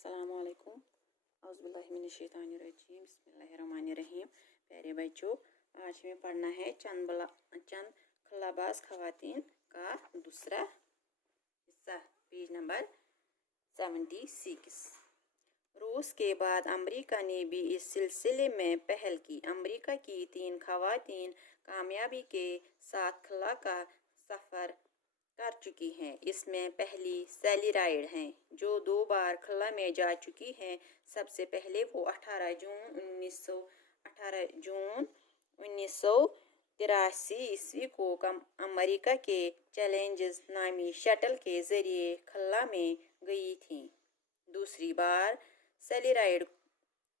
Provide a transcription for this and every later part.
अस्सलाम वालेकुम औज़ुबिल्लाहिमिनश्शैतानिर्रजीम बिस्मिल्लाहिर्रहमानिर्रहीम। प्यारे बच्चों, आज हमें पढ़ना है चंद खलाबाज खवातीन का दूसरा हिस्सा, पेज नंबर 76। रूस के बाद अमेरिका ने भी इस सिलसिले में पहल की। अमेरिका की 3 खवातीन कामयाबी के साथ खला का सफ़र कर चुकी हैं। इसमें पहली सैली राइड हैं, जो 2 बार खला में जा चुकी हैं। सबसे पहले वो 18 जून 1983 ईस्वी को अमेरिका के चैलेंजेस नामी शटल के जरिए खला में गई थी। दूसरी बार सैली राइड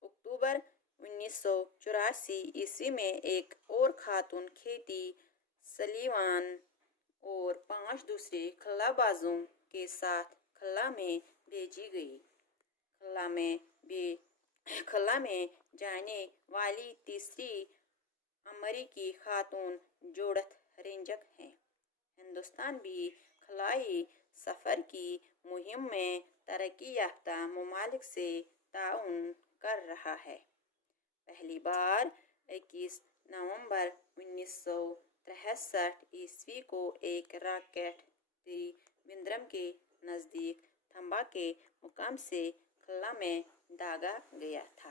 अक्टूबर 1984 ईस्वी में एक और खातून खेती सलीवान और 5 दूसरे खलाबाजों के साथ खला में भेजी गई। खला में जाने वाली तीसरी अमेरिकी खातून जोड़त रेंजक हैं। हिंदुस्तान भी खलाई सफ़र की मुहिम में तरक्की याफ्ता ममालिक से ताउन कर रहा है। पहली बार 21 नवंबर 1963 ईस्वी को एक रॉकेट त्रिवेंद्रम के नज़दीक थंबा के मुकाम से खला में दागा गया था।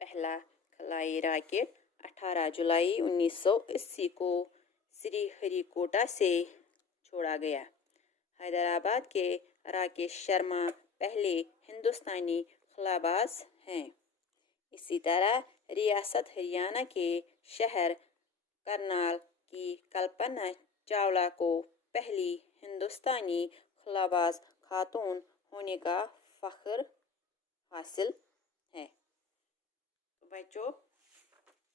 पहला खलाई रॉकेट 18 जुलाई 1980 को श्रीहरिकोटा से छोड़ा गया। हैदराबाद के राकेश शर्मा पहले हिंदुस्तानी खलाबाज हैं। इसी तरह रियासत हरियाणा के शहर करनाल की कल्पना चावला को पहली हिंदुस्तानी खलाबाज खातून होने का फ़ख्र हासिल है। तो बच्चों,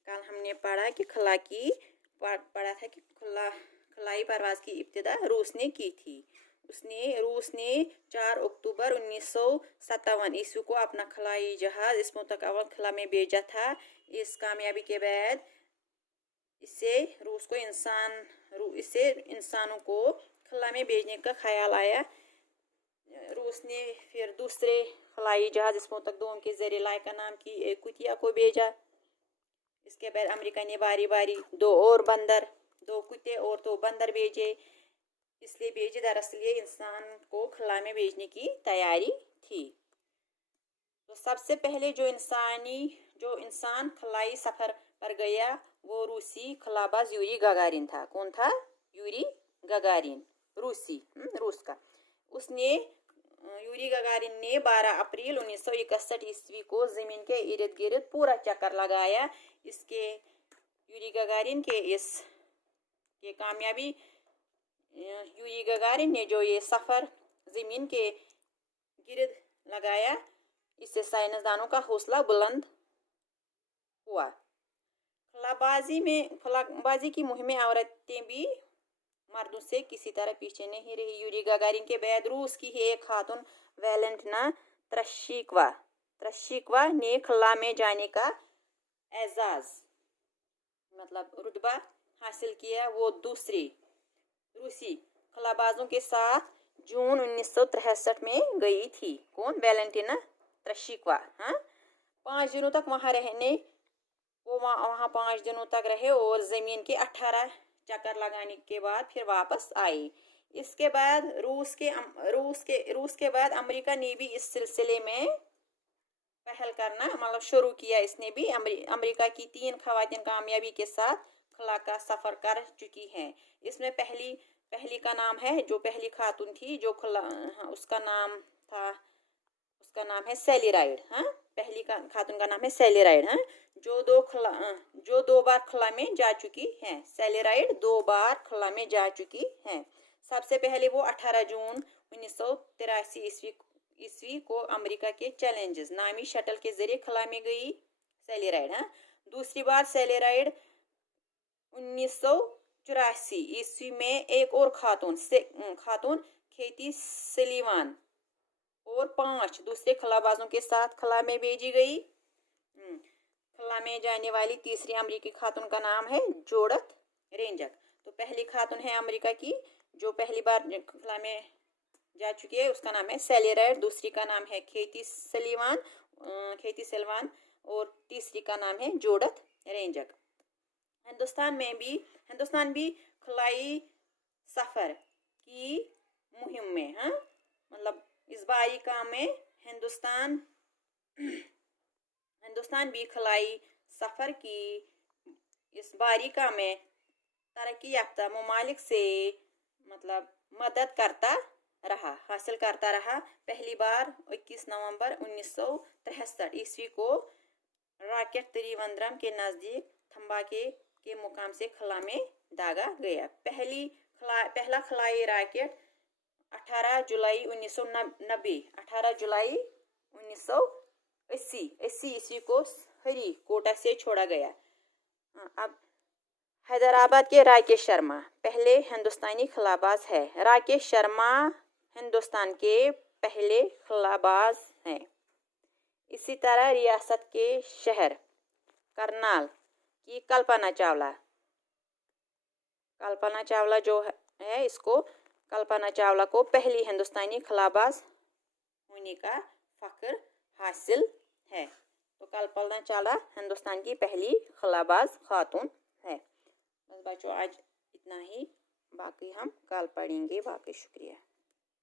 कल हमने पढ़ा था कि खलाई परवाज की इब्तिदा रूस ने की थी। रूस ने 4 अक्टूबर 1957 ईस्वी को अपना खलाई जहाज स्पुतनिक अव्वल खला में भेजा था। इस कामयाबी के बाद इससे इंसानों को खला में भेजने का ख्याल आया। रूस ने फिर दूसरे खलाई जहाज स्पुतनिक 2 के जरिए लाइका नाम की कुतिया को भेजा। इसके बाद अमेरिका ने बारी बारी 2 कुत्ते और 2 बंदर भेजे। इसलिए भेजे, दरअसल ये इंसान को खला में भेजने की तैयारी थी। तो सबसे पहले जो इंसान खलाई सफ़र पर गया वो रूसी खलाबाज यूरी गगारिन था। कौन था? यूरी गगारिन, रूस का। यूरी गगारिन ने 12 अप्रैल 1961 ईस्वी को ज़मीन के इर्द गिर्द पूरा चक्कर लगाया। यूरी गगारिन ने जो ये सफ़र ज़मीन के गिर्द लगाया, इससे साइंसदानों का हौसला बुलंद हुआ। खलाबाजी की मुहिम में औरतें भी मर्दों से किसी तरह पीछे नहीं रही। यूरी गगारिन के बाद रूस की एक खातून वैलेंटिना तरश्चीवा ने खला में जाने का एजाज रुतबा हासिल किया। वो दूसरी रूसी खलाबाजों के साथ जून 1963 में गई थी। कौन? वैलेंटिना तरश्चीवा। 5 दिनों तक वहाँ 5 दिनों तक रहे और ज़मीन के 18 चक्कर लगाने के बाद फिर वापस आई। इसके बाद रूस के बाद अमेरिका ने भी इस सिलसिले में पहल करना शुरू किया। इसने भी अमेरिका की 3 खवातीन कामयाबी के साथ खला का सफ़र कर चुकी हैं। इसमें पहली का नाम है, जो पहली खातून थी जो उसका नाम है सैली राइड। पहली खातून का नाम है सैली राइड, जो 2 बार खला में जा चुकी हैं। सैली राइड 2 बार खला में जा चुकी हैं। सबसे पहले वो 18 जून 1983 ईस्वी को अमेरिका के चैलेंजेस नामी शटल के जरिए खला में गई सैली राइड। दूसरी बार सैली राइड 1984 ईस्वी में एक और खातून खेती सलीवान और 5 दूसरे खलाबाजों के साथ खला में भेजी गई। खला में जाने वाली तीसरी अमेरिकी खातून का नाम है जोड़त रेंजक। तो पहली खातून है अमेरिका की जो पहली बार खला में जा चुकी है, उसका नाम है सेलेराइड, दूसरी का नाम है खेती सिल्वान और तीसरी का नाम है जोड़त रेंजक। हिंदुस्तान भी खलाई सफ़र की मुहिम में, हाँ मतलब इस बारी काम में हिंदुस्तान भी खलाई सफ़र की इस बारी काम में तरक्की याफ्ता ममालिक से मतलब मदद हासिल करता रहा। पहली बार 21 नवंबर 1963 ईस्वी को रॉकेट त्रिवेंद्रम के नज़दीक थम्बाके के मुकाम से खला में दागा गया। पहला खलाई रॉकेट 18 जुलाई 1980 ईस्वी को श्रीहरिकोटा से छोड़ा गया। अब हैदराबाद के राकेश शर्मा पहले हिंदुस्तानी खलाबाज है। राकेश शर्मा हिंदुस्तान के पहले खलाबाज हैं। इसी तरह रियासत के शहर करनाल की कल्पना चावला जो है, इसको कल्पना चावला को पहली हिंदुस्तानी खलाबाज होने का फख्र हासिल है। तो कल्पना चावला हिंदुस्तान की पहली खलाबाज खातून है। बस बच्चों आज इतना ही, बाकी हम कल पढ़ेंगे। बाकी शुक्रिया।